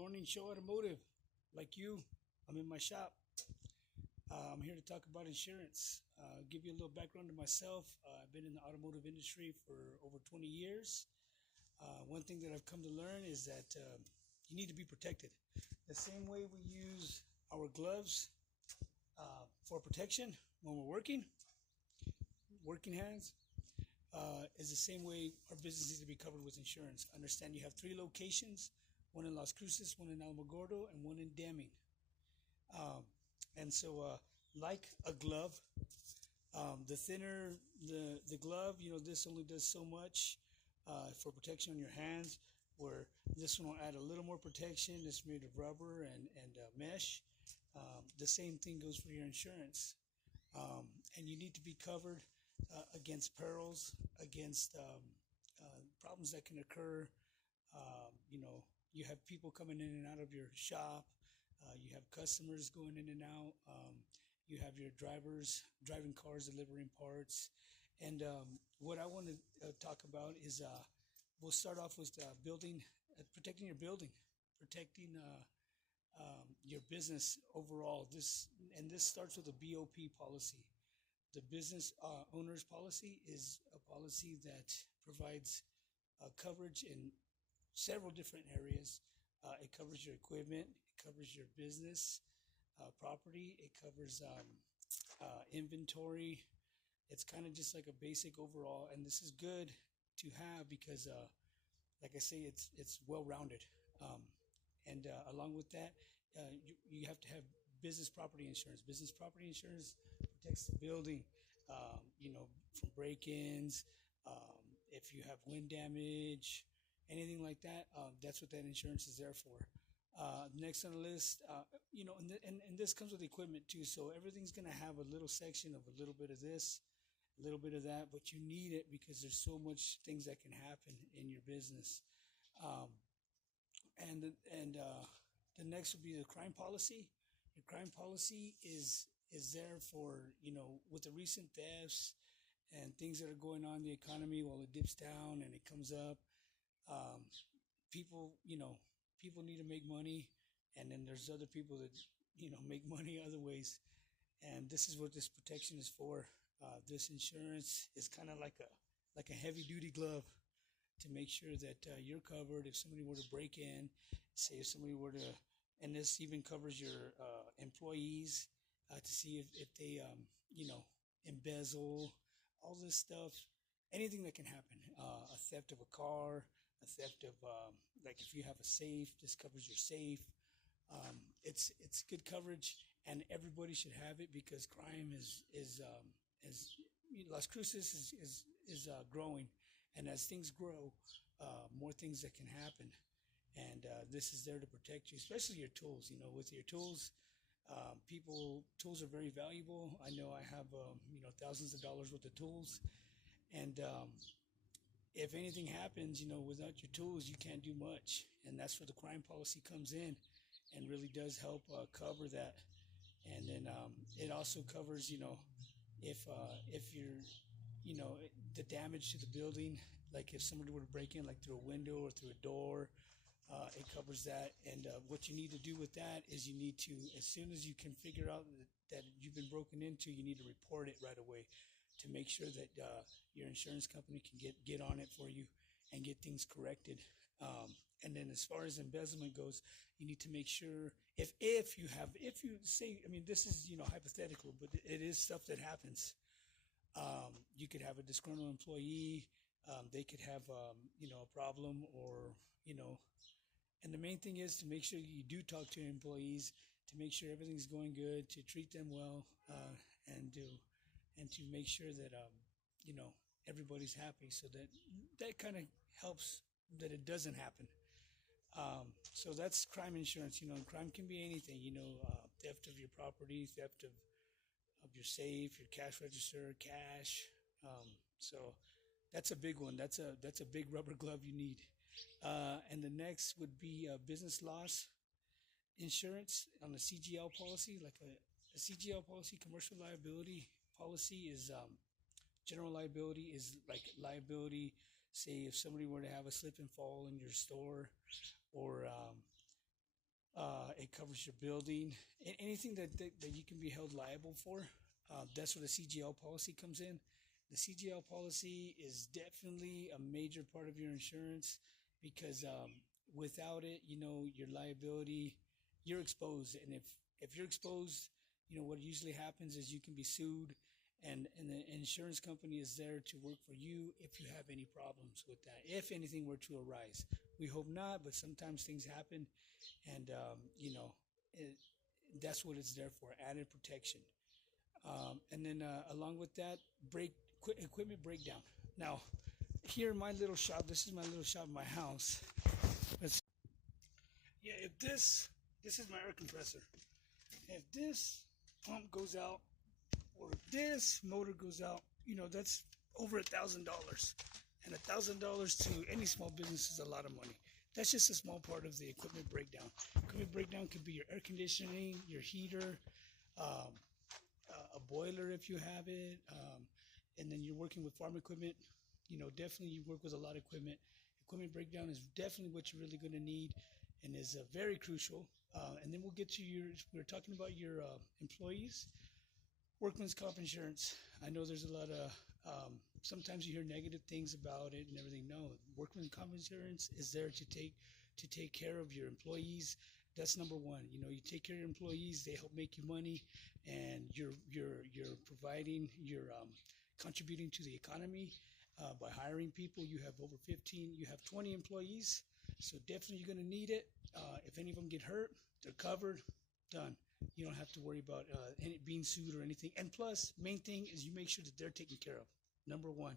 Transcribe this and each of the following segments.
morning show Automotive. Like you, I'm in my shop. I'm here to talk about insurance. Give you a little background to myself. I've been in the automotive industry for over 20 years. One thing that I've come to learn is that you need to be protected. The same way we use our gloves for protection when we're working hands, is the same way our business needs to be covered with insurance. Understand you have three locations, one in Las Cruces, one in Alamogordo, and one in Deming. Um, and so, like a glove, the thinner the glove, this only does so much for protection on your hands, where this one will add a little more protection. It's made of rubber and mesh. The same thing goes for your insurance. And you need to be covered against perils, against problems that can occur. You have people coming in and out of your shop. You have customers going in and out. You have your drivers driving cars, delivering parts. And what I want to talk about is we'll start off with protecting your building, protecting your business overall. This starts with a BOP policy. The business owner's policy is a policy that provides coverage in several different areas. It covers your equipment, it covers your business property, it covers inventory. It's kind of just like a basic overall, and this is good to have because, like I say, it's well rounded. And along with that, you have to have business property insurance. Business property insurance protects the building, from break-ins. If you have wind damage, anything like that, that's what that insurance is there for. Next on the list, and this comes with equipment too. So everything's going to have a little section of a little bit of this, a little bit of that, but you need it because there's so much things that can happen in your business. The next would be the crime policy. Your crime policy is there for, with the recent thefts and things that are going on in the economy, while it dips down and it comes up. People need to make money, and then there's other people that, make money other ways. And this is what this protection is for. This insurance is kind of like a heavy duty glove to make sure that you're covered if somebody were to break in. Say if somebody were to, and this even covers your employees to see if they embezzle, all this stuff, anything that can happen. A theft of a car, a theft of like if you have a safe, this covers your safe. It's good coverage, and everybody should have it because crime is Las Cruces is growing, and as things grow, more things that can happen. And this is there to protect you, especially your tools. With your tools, tools are very valuable. I know I have thousands of dollars worth of tools, and if anything happens, without your tools, you can't do much. And that's where the crime policy comes in and really does help cover that. And then it also covers, if you're, the damage to the building, like if somebody were to break in, like through a window or through a door, it covers that. And what you need to do with that is you need to, as soon as you can figure out that you've been broken into, you need to report it right away to make sure that your insurance company can get on it for you and get things corrected. And then as far as embezzlement goes, you need to make sure if you say, I mean, this is, hypothetical, but it is stuff that happens. You could have a disgruntled employee. They could have, a problem or, and the main thing is to make sure you do talk to your employees, to make sure everything's going good, to treat them well, and to make sure that, everybody's happy, so that kind of helps that it doesn't happen. So that's crime insurance. Crime can be anything, theft of your property, theft of your safe, your cash register, cash. So that's a big one. That's a big rubber glove you need. And the next would be business loss insurance on a CGL policy. Like a CGL policy, commercial liability policy, is general liability is like liability. Say if somebody were to have a slip and fall in your store, or it covers your building, anything that you can be held liable for. That's where the CGL policy comes in. The CGL policy is definitely a major part of your insurance because without it, your liability, you're exposed. And if you're exposed, what usually happens is you can be sued, and the insurance company is there to work for you if you have any problems with that, if anything were to arise. We hope not, but sometimes things happen, and it, that's what it's there for, added protection. And then along with that, equipment breakdown. Now, here in my little shop, this is my little shop in my house. Yeah, if this is my air compressor. If this pump goes out, or if this motor goes out, that's over $1,000, and $1,000 to any small business is a lot of money. That's just a small part of the equipment breakdown. Equipment breakdown could be your air conditioning, your heater, a boiler if you have it, and then you're working with farm equipment. Definitely you work with a lot of equipment. Equipment breakdown is definitely what you're really going to need, and is very crucial. And then we'll get to we're talking about your employees. Workman's comp insurance. I know there's a lot of, sometimes you hear negative things about it and everything. No, workman's comp insurance is there to take care of your employees. That's number one. You take care of your employees, they help make you money, and you're providing, you're contributing to the economy by hiring people. You have 20 employees, so definitely you're going to need it. If any of them get hurt, they're covered, done. You don't have to worry about being sued or anything. And plus, main thing is you make sure that they're taken care of. Number one,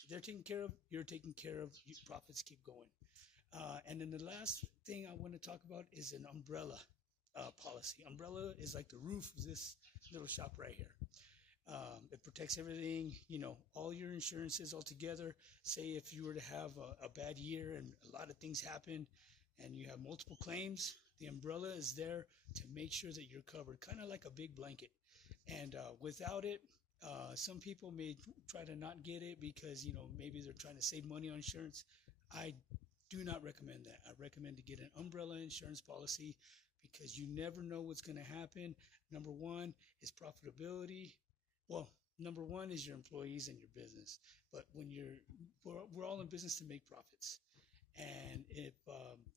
if they're taken care of, you're taken care of. Your profits keep going. And then the last thing I want to talk about is an umbrella policy. Umbrella is like the roof of this little shop right here. It protects everything, all your insurances all together. Say if you were to have a bad year and a lot of things happen and you have multiple claims, the umbrella is there to make sure that you're covered, kind of like a big blanket. And without it, some people may try to not get it because, maybe they're trying to save money on insurance. I do not recommend that. I recommend to get an umbrella insurance policy because you never know what's going to happen. Number one is profitability. Well, number one is your employees and your business. But we're all in business to make profits. And if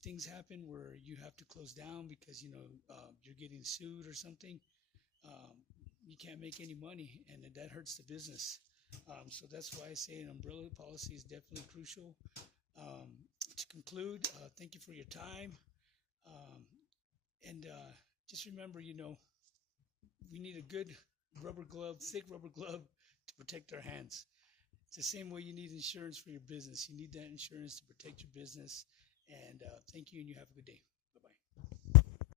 things happen where you have to close down because you're getting sued or something, you can't make any money, and that hurts the business. So that's why I say an umbrella policy is definitely crucial. To conclude, thank you for your time, and just remember, we need a good rubber glove, thick rubber glove, to protect our hands. It's the same way you need insurance for your business. You need that insurance to protect your business. And thank you, and you have a good day.